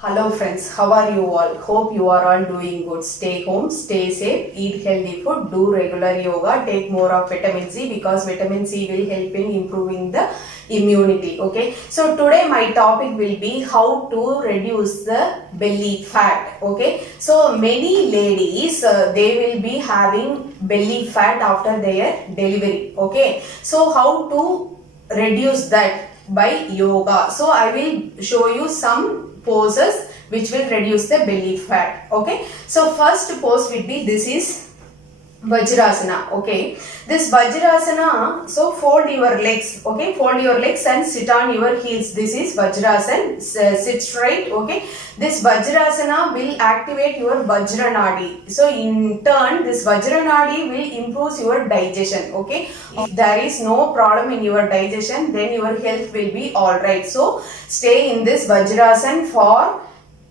Hello friends, how are you all? Hope you are all doing good. Stay home, stay safe, eat healthy food, do regular yoga, take more of vitamin C because vitamin C will help in improving the immunity. Okay, so today my topic will be how to reduce the belly fat. Okay, so many ladies they will be having belly fat after their delivery. Okay, so how to reduce that by yoga. So I will show you some poses which will reduce the belly fat. Okay, so first pose will be, this is Vajrasana. Okay, this Vajrasana, so fold your legs. Okay, fold your legs and sit on your heels. This is Vajrasana. Sit straight. Okay, this Vajrasana will activate your Vajranadi. So in turn, this Vajranadi will improve your digestion. Okay, if there is no problem in your digestion, then your health will be alright. So stay in this Vajrasana for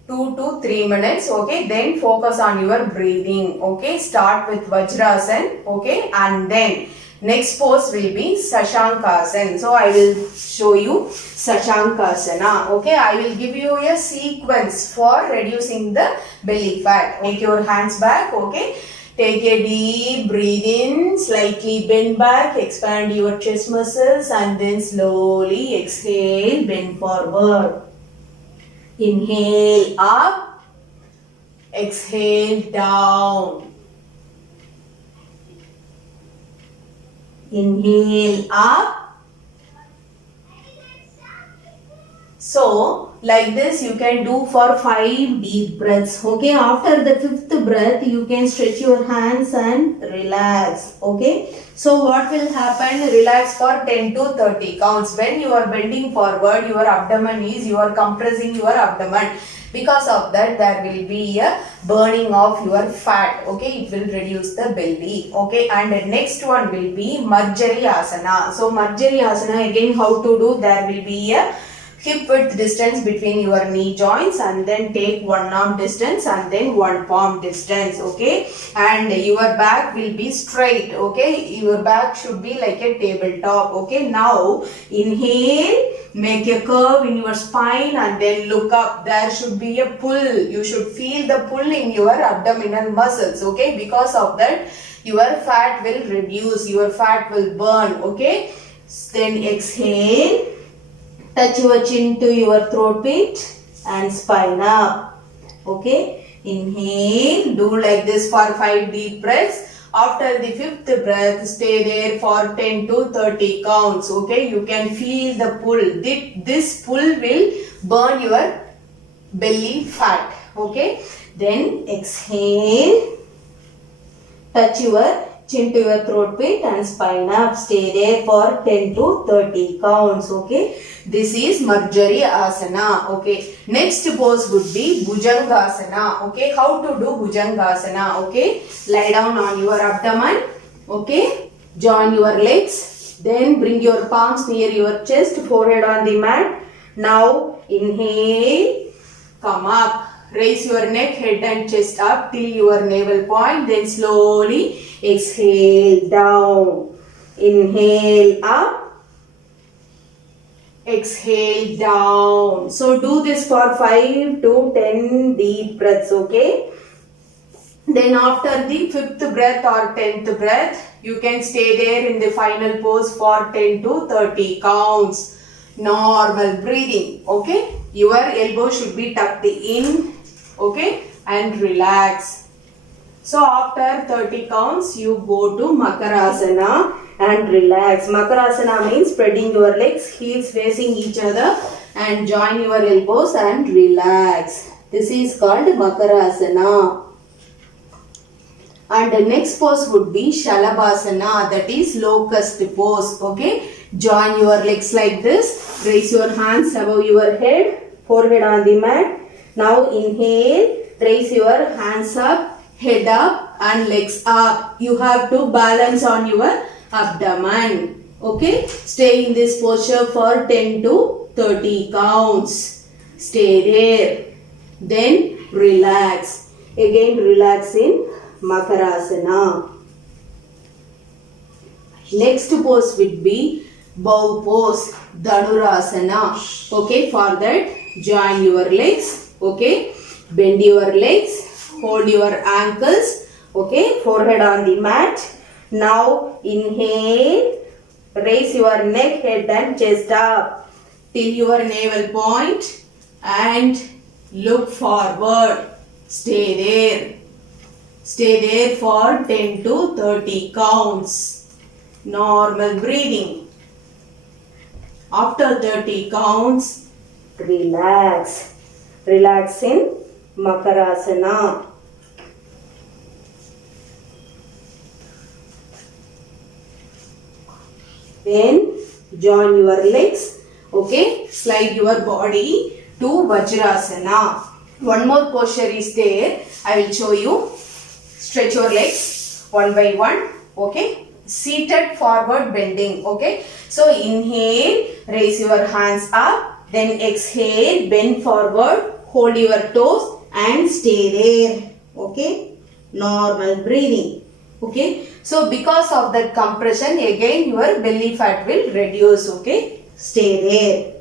2 to 3 minutes. Okay, then focus on your breathing. Okay, start with Vajrasana. Okay, and then next pose will be Sashankasana. So I will show you Sashankasana. Okay, I will give you a sequence for reducing the belly fat. Take your hands back. Okay, take a deep breathe in, slightly bend back, expand your chest muscles, and then slowly exhale, bend forward. Inhale up, exhale down. Inhale up. So, like this you can do for 5 deep breaths. Okay, after the 5th breath, you can stretch your hands and relax. Okay, so what will happen? Relax for 10 to 30 counts. When you are bending forward, your abdomen is, you are compressing your abdomen. Because of that, there will be a burning of your fat. Okay, it will reduce the belly. Okay, and the next one will be Marjari Asana. So Marjari Asana, again how to do? There will be a hip width distance between your knee joints, and then take one arm distance and then one palm distance. Okay, and your back will be straight. Okay, your back should be like a tabletop. Okay, now inhale, make a curve in your spine and then look up. There should be a pull. You should feel the pull in your abdominal muscles. Okay, because of that your fat will reduce, your fat will burn. Okay, then exhale, touch your chin to your throat pit and spine up. Okay, inhale, do like this for 5 deep breaths. After the 5th breath, stay there for 10 to 30 counts. Okay, you can feel the pull. This pull will burn your belly fat. Okay, then exhale, touch your chin to your throat pit and spine up. Stay there for 10 to 30 counts. Okay, this is Marjari Asana. Okay, next pose would be Bhujangasana. Okay, how to do Bhujangasana? Okay, lie down on your abdomen. Okay, join your legs, then bring your palms near your chest, forehead on the mat. Now inhale, come up, raise your neck, head and chest up till your navel point, then slowly exhale down. Inhale up, exhale down. So do this for 5 to 10 deep breaths. Okay, then after the 5th breath or 10th breath, you can stay there in the final pose for 10 to 30 counts. Normal breathing. Okay, your elbow should be tucked in. Okay, and relax. So after 30 counts, you go to Makarasana and relax. Makarasana means spreading your legs, heels facing each other, and join your elbows and relax. This is called Makarasana. And the next pose would be Shalabhasana, that is locust pose. Okay, join your legs like this, raise your hands above your head, forehead on the mat. Now inhale, raise your hands up, head up and legs up. You have to balance on your abdomen. Okay, stay in this posture for 10 to 30 counts. Stay there. Then relax. Again relax in Makarasana. Next pose would be bow pose, Dhanurasana. Okay, for that join your legs, Okay, bend your legs, hold your ankles. Okay, forehead on the mat. Now inhale, raise your neck, head and chest up till your navel point and look forward. Stay there. Stay there for 10 to 30 counts. Normal breathing. After 30 counts, relax. Relax in Makarasana. Then join your legs. Okay, slide your body to Vajrasana. One more posture is there. I will show you. Stretch your legs one by one. Okay, seated forward bending. Okay, so inhale, raise your hands up. Then exhale, bend forward, hold your toes and stay there. Okay, normal breathing. Okay, so because of that compression, again your belly fat will reduce. Okay, stay there.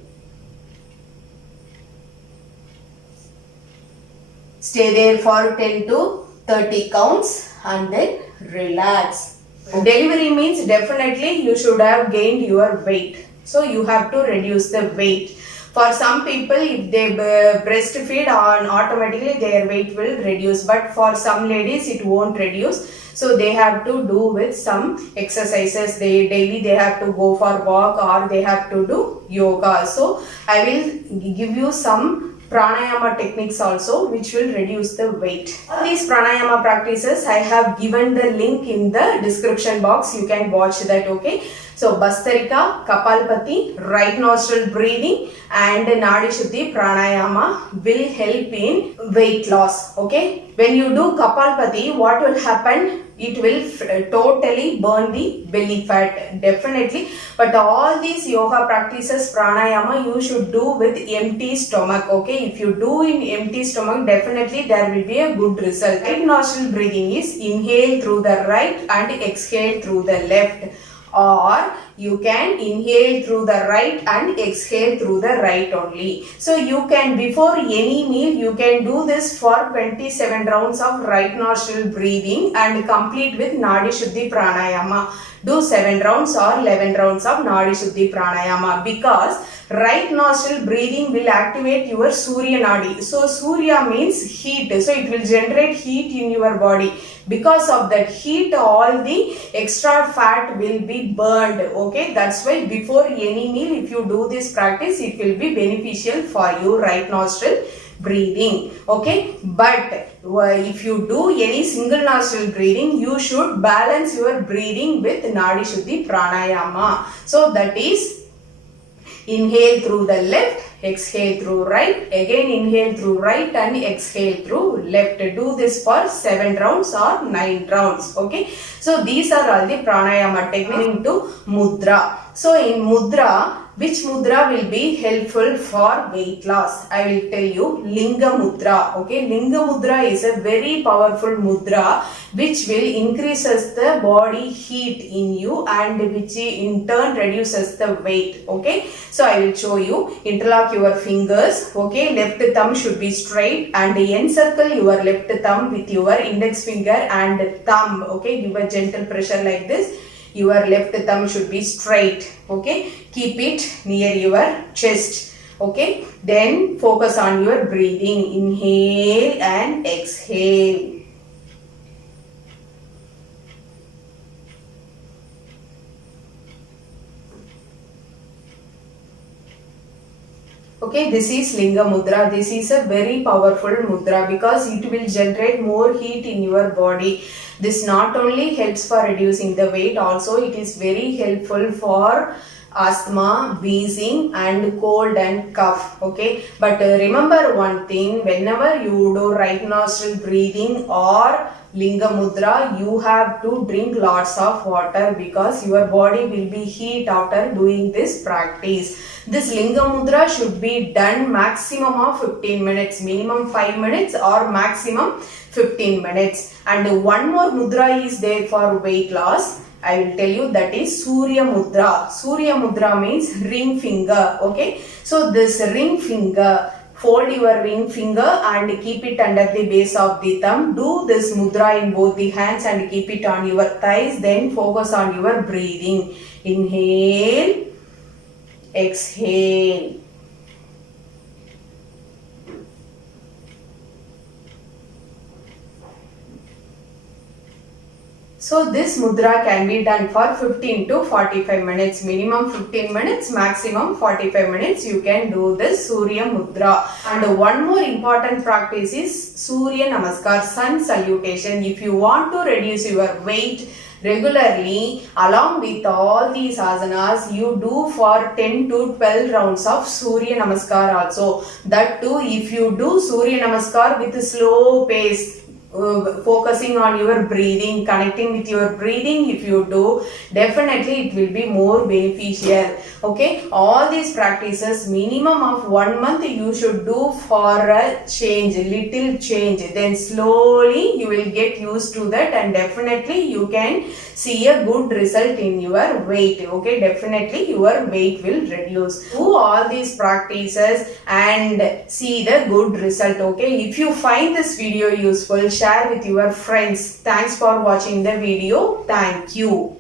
Stay there for 10 to 30 counts and then relax. Delivery means definitely you should have gained your weight. So you have to reduce the weight. For some people, if they breastfeed, automatically their weight will reduce. But for some ladies, it won't reduce. So they have to do with some exercises. Daily they have to go for walk or they have to do yoga. So I will give you some pranayama techniques also which will reduce the weight. All these pranayama practices I have given the link in the description box. You can watch that. Okay. So Bhastrika, Kapalbhati, right nostril breathing and Nadi Shuddhi pranayama will help in weight loss. Okay. When you do Kapalbhati, what will happen? It will totally burn the belly fat, definitely. But all these yoga practices, pranayama, you should do with empty stomach. Okay, if you do in empty stomach, definitely there will be a good result. Right nostril breathing is inhale through the right and exhale through the left. Or you can inhale through the right and exhale through the right only. So you can, before any meal, you can do this for 27 rounds of right nostril breathing and complete with Nadi Shuddhi pranayama. Do 7 rounds or 11 rounds of Nadi Shuddhi pranayama, because right nostril breathing will activate your Surya Nadi. So Surya means heat. So it will generate heat in your body. Because of that heat, all the extra fat will be burned. Okay, that's why before any meal, if you do this practice, it will be beneficial for you, right nostril breathing. Okay, but if you do any single nostril breathing, you should balance your breathing with Nadi Shuddhi pranayama. So that is inhale through the left, exhale through right, again inhale through right and exhale through left. Do this for 7 rounds or 9 rounds. Okay, so these are all the pranayama techniques into mudra. So in mudra, which mudra will be helpful for weight loss? I will tell you Linga Mudra. Okay, Linga Mudra is a very powerful mudra which will increases the body heat in you and which in turn reduces the weight. Okay, so I will show you. Interlock your fingers. Okay, left thumb should be straight and encircle your left thumb with your index finger and thumb. Okay, give a gentle pressure like this. Your left thumb should be straight. Okay, keep it near your chest. Okay, then focus on your breathing. Inhale and exhale. Okay, this is Linga Mudra. This is a very powerful mudra because it will generate more heat in your body. This not only helps for reducing the weight, also it is very helpful for asthma, wheezing and cold and cough. Okay, but remember one thing, whenever you do right nostril breathing or Linga Mudra, you have to drink lots of water because your body will be heat after doing this practice. This Linga Mudra should be done maximum of 15 minutes, minimum 5 minutes or maximum 15 minutes. And one more mudra is there for weight loss. I will tell you, that is Surya Mudra. Surya Mudra means ring finger. Okay, so this ring finger, fold your ring finger and keep it under the base of the thumb. Do this mudra in both the hands and keep it on your thighs. Then focus on your breathing. Inhale, exhale. So this mudra can be done for 15 to 45 minutes. Minimum 15 minutes, maximum 45 minutes. You can do this Surya Mudra. And one more important practice is Surya Namaskar, Sun Salutation. If you want to reduce your weight regularly, along with all these asanas, you do for 10 to 12 rounds of Surya Namaskar also. That too, if you do Surya Namaskar with a slow pace, focusing on your breathing, connecting with your breathing, if you do, definitely it will be more beneficial. Okay, all these practices minimum of 1 month you should do for a change, little change, then slowly you will get used to that and definitely you can see a good result in your weight. Okay, definitely your weight will reduce. Do all these practices and see the good result. Okay, if you find this video useful, share with your friends. Thanks for watching the video. Thank you.